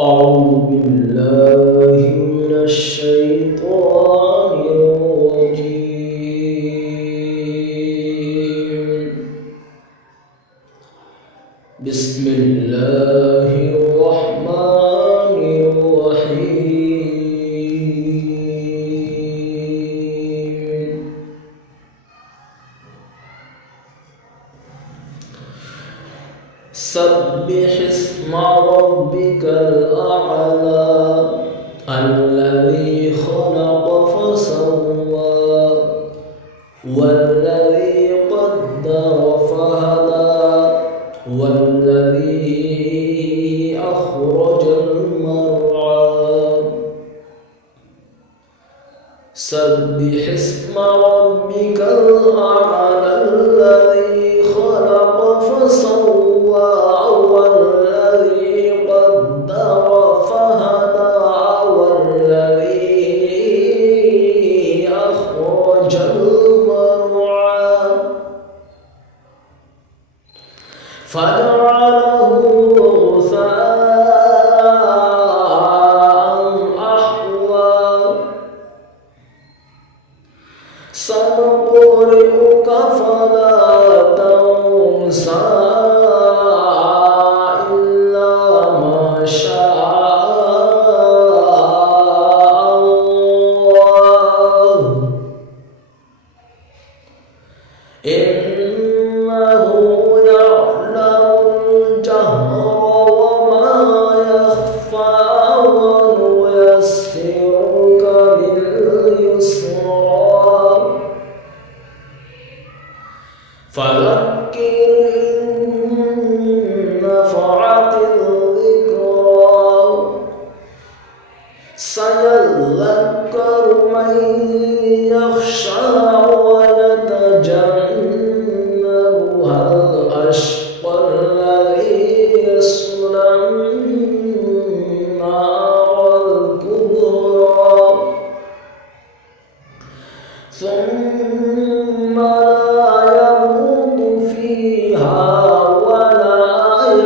أعوذ بالله من الشيطان الرجيم. بسم الله الرحمن الرحيم. سبح اسم ربك الأعلى الذي خلق فسوى والذي قدر فهدى والذي أخرج المرعى. سبح اسم ربك الأعلى الذي خلق فسوى والذي قدر فهدى والذي أخرج المرعى فجعله غثاء أحوى. سنقرئك فلا تنسى إلا ما شاء الله إنه يعلم الجهر وما يخفى ونيسرك لليسرى فذكر إن نفعت الذكرى سيذكر من يخشى ويتجنبها الأشقى الذي يصلى النار الكبرى ثم لا يموت فيها ولا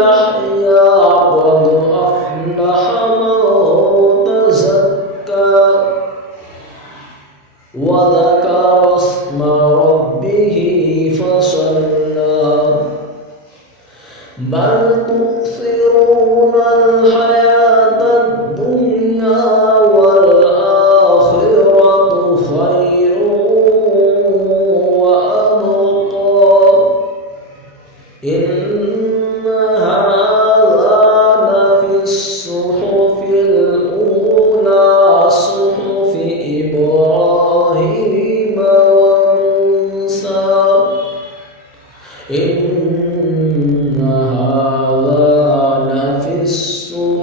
يحيا قد أفلح من تزكى وذكر اسم ربه فصلى بل تؤثرون الحياة الدنيا والآخرة خير وأبقى إن هذا لفي الصحف الأولى صحف إبراهيم وموسى إن هذا لفي الصحف